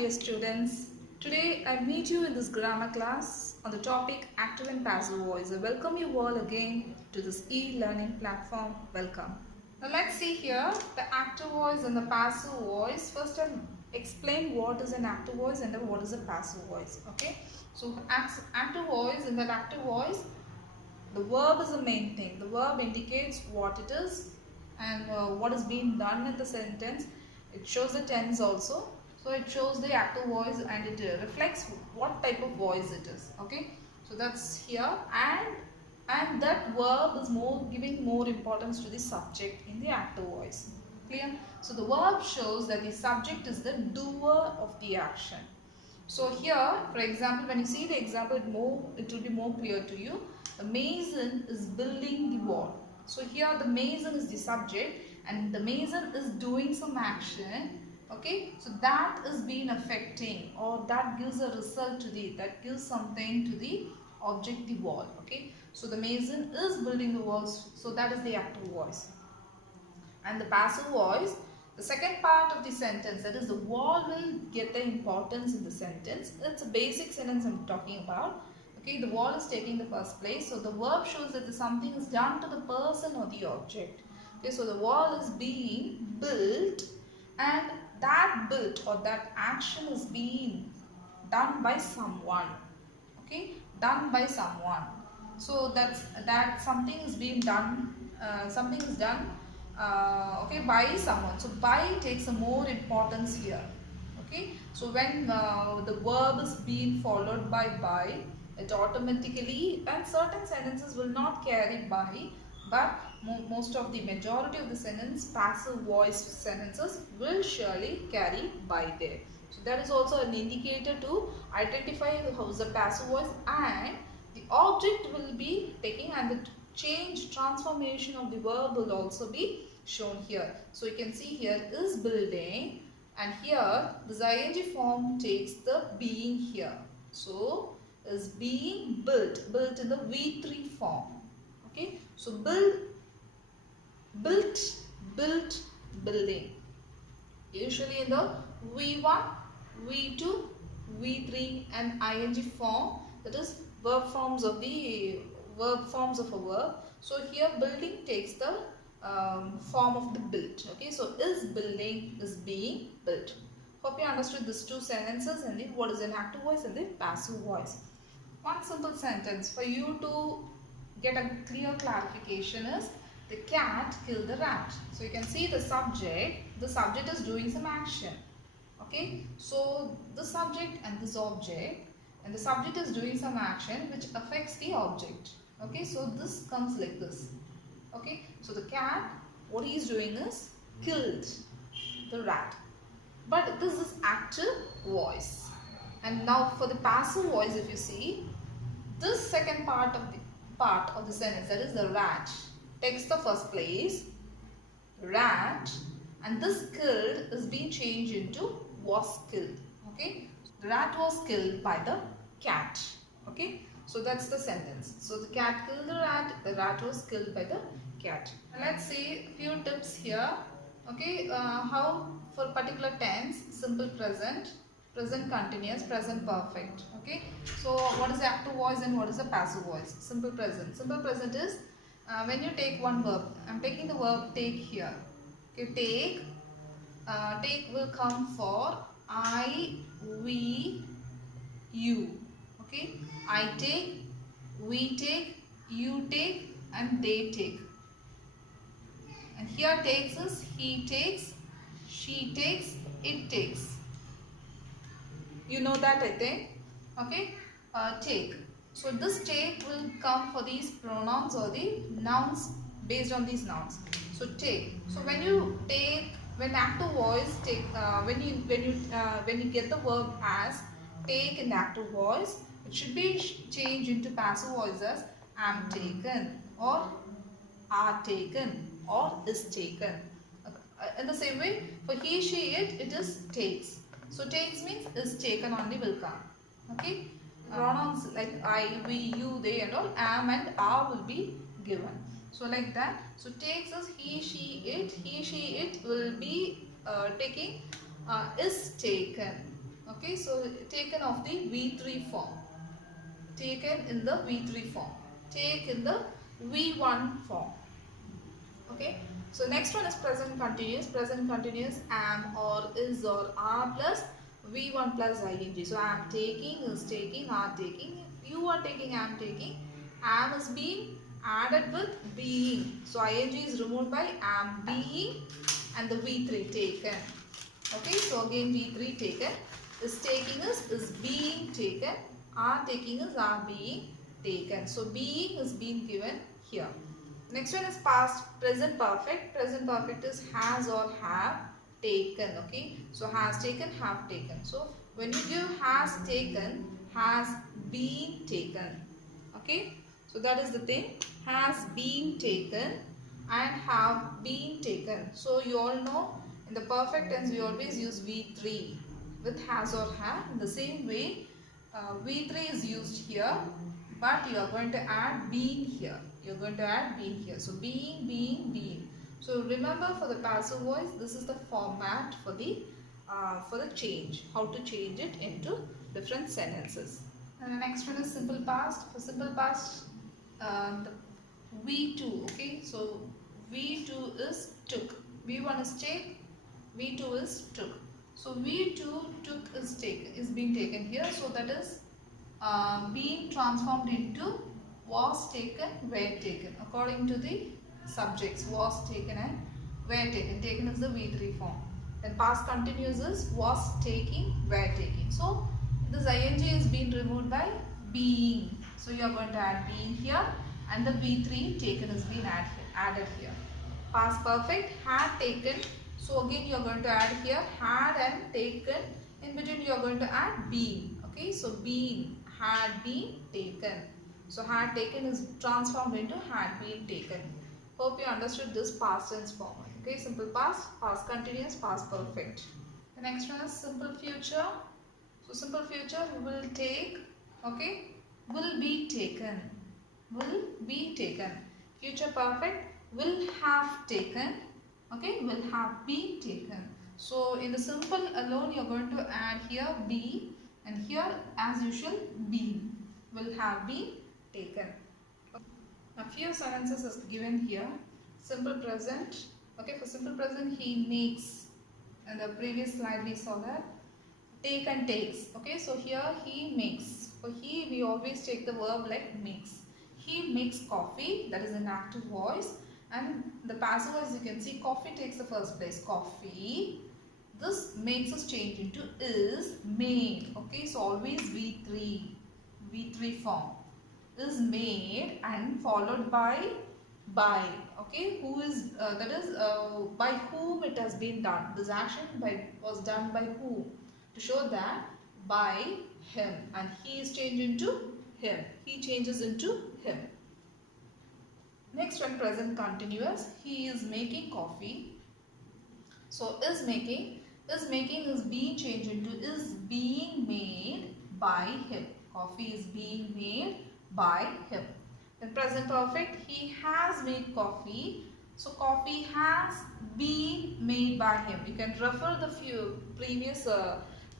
dear students. Today I meet you in this grammar class on the topic active and passive voice. I welcome you all again to this e-learning platform. Welcome. Now let's see here the active voice and the passive voice. First I'll explain what is an active voice and then what is a passive voice. Okay. So active voice, in that active voice the verb is the main thing. The verb indicates what it is and what is being done in the sentence. It shows the tense also. So it shows the active voice and it reflects what type of voice it is. Okay. So that's here, and that verb is giving more importance to the subject in the active voice. Clear? So the verb shows that the subject is the doer of the action. So here, for example, when you see the example, it will be more clear to you. The mason is building the wall. So here the mason is the subject and the mason is doing some action. Okay, so that is being affecting, or that gives a result that gives something to the object, the wall. Okay, so the mason is building the walls, so that is the active voice. And the passive voice, the second part of the sentence, that is the wall, will get the importance in the sentence. It's a basic sentence I'm talking about. Okay, the wall is taking the first place. So the verb shows that something is done to the person or the object. Okay, so the wall is being built, and that built or that action is being done by someone. Okay, done by someone. So that something is being done. Something is done. Okay, by someone. So by takes a more importance here. Okay, so when the verb is being followed by, it automatically, and certain sentences will not carry by, but most of the majority of the sentence, passive voice sentences, will surely carry by there. So that is also an indicator to identify how is the passive voice, and the object will be taking, and the transformation of the verb will also be shown here. So you can see here is building, and here this ing form takes the being here. So is being built in the V3 form. Okay, so built, building, usually in the V1, V2, V3 and ing form, that is verb forms of a verb. So here building takes the form of the built. Okay, so is building, is being built. Hope you understood these two sentences, and then what is an active voice and the passive voice. One simple sentence for you to get a clear clarification is, the cat killed the rat. So you can see the subject is doing some action. Okay, so the subject and this object, and the subject is doing some action which affects the object. Okay, so this comes like this. Okay, so the cat, what he is doing is killed the rat, but this is active voice. And now for the passive voice, if you see, this second part of the sentence, that is the rat, takes the first place, rat, and this killed is being changed into was killed. Okay, the rat was killed by the cat. Okay, so that's the sentence. So the cat killed the rat was killed by the cat. Let's see a few tips here. Okay, how for particular tense, simple present, present continuous, present perfect. Okay, so what is the active voice and what is the passive voice? Simple present. Simple present is when you take one verb. I'm taking the verb take here. Okay, take will come for I, we, you. Okay, I take, we take, you take, and they take. And here takes is he takes, she takes, it takes. You know that, I think. Okay, take. So this take will come for these pronouns or the nouns based on these nouns. So take. So when you take, when active voice take, when you get the verb as take in active voice, it should be changed into passive voice as am taken, or are taken, or is taken. In the same way, for he, she, it is takes. So takes means is taken only will come. Okay, pronouns like I, we, you, they and all, am and are will be given. So like that. So takes is he, she, it. He, she, it will be taking is taken. Okay, so taken of the V3 form. Taken in the V3 form. Take in the V1 form. Okay, so next one is present continuous. Present continuous am or is or are plus V1 plus ing. So am taking, is taking, are taking. You are taking, am taking. Am is being added with being. So ing is removed by am being and the V3 taken. Okay, so again V3 taken. Is taking is being taken. Are taking is are being taken. So being is being given here. Next one is past present perfect. Present perfect is has or have taken. Okay, so has taken, have taken. So when you give has taken, has been taken. Okay, so that is the thing, has been taken and have been taken. So you all know in the perfect tense we always use V3 with has or have. In the same way V3 is used here, but you are going to add being here. You are going to add being here. So being, being, being. So remember, for the passive voice, this is the format for the change. How to change it into different sentences. And the next one is simple past. For simple past, the V2. Okay, so V2 is took. V1 is take. V2 is took. So V2 took is being taken here. So that is being transformed into was taken, were taken. According to the subjects, was taken and were taken. Taken is the V3 form. Then past continuous is was taking, were taking. So this ing is being removed by being. So you are going to add being here and the V3 taken is being added here. Past perfect, had taken. So again you are going to add here had and taken. In between you are going to add being. Okay, so being, had been taken. So had taken is transformed into had been taken. Hope you understood this past tense form. Okay, simple past, past continuous, past perfect. The next one is simple future. So simple future will take, okay, will be taken, will be taken. Future perfect will have taken, okay, will have been taken. So in the simple alone you are going to add here be and here as usual been, will have been taken. A few sentences is given here. Simple present, okay, for simple present he makes, and the previous slide we saw that take and takes. Okay, so here he makes. For he we always take the verb like makes. He makes coffee, that is an active voice, and the passive voice you can see coffee takes the first place. Coffee. This makes us change into is made. Okay, so always V3 form. Is made and followed by. Okay, who is that is by whom it has been done. This action was done by who, to show that by him, and he is changed into him. He changes into him. Next one, present continuous. He is making coffee. So is making is being changed into is being made by him. Coffee is being made by him. Then present perfect, he has made coffee. So coffee has been made by him. You can refer the few previous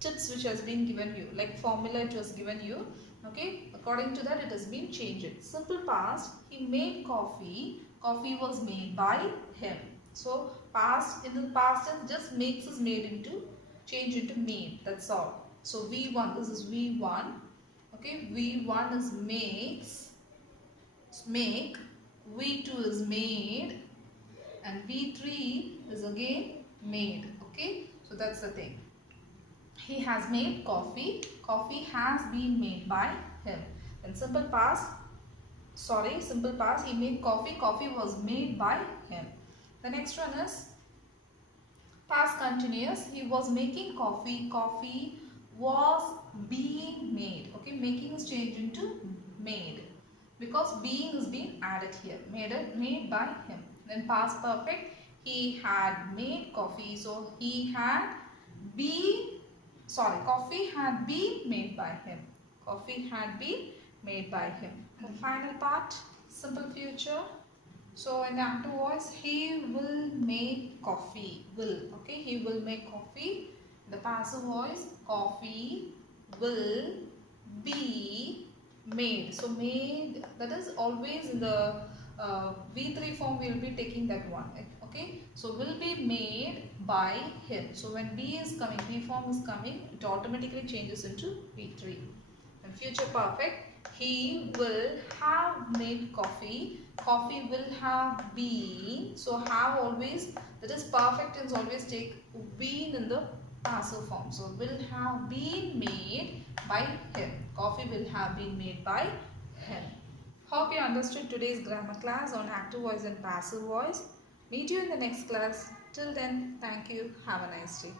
tips which has been given you, like formula it was given you. Okay, according to that it has been changed. Simple past, he made coffee. Coffee was made by him. So past, in the past tense, just makes is made into, change into made. That's all. So V1, this is V1. Okay, V1 is makes, make. V2 is made, and V3 is again made. Okay, so that's the thing. He has made coffee. Coffee has been made by him. And simple past, he made coffee. Coffee was made by him. The next one is past continuous. He was making coffee. Coffee was being made. Okay, making is changed into made, because being is being added here. Made by him. Then past perfect. He had made coffee. So he had been, coffee had been made by him. Coffee had been made by him. The final part, simple future. So in the active voice, he will make coffee. Will. Okay, he will make coffee. The passive voice, coffee will be made. So made, that is always in the V3 form, we will be taking that one. Okay, so will be made by him. So when B is coming, B form is coming, it automatically changes into V3. And future perfect, he will have made coffee. Coffee will have been. So have always, that is perfect tense, always take been in the passive form. So will have been made by him. Coffee will have been made by him. Hope you understood today's grammar class on active voice and passive voice. Meet you in the next class. Till then, thank you. Have a nice day.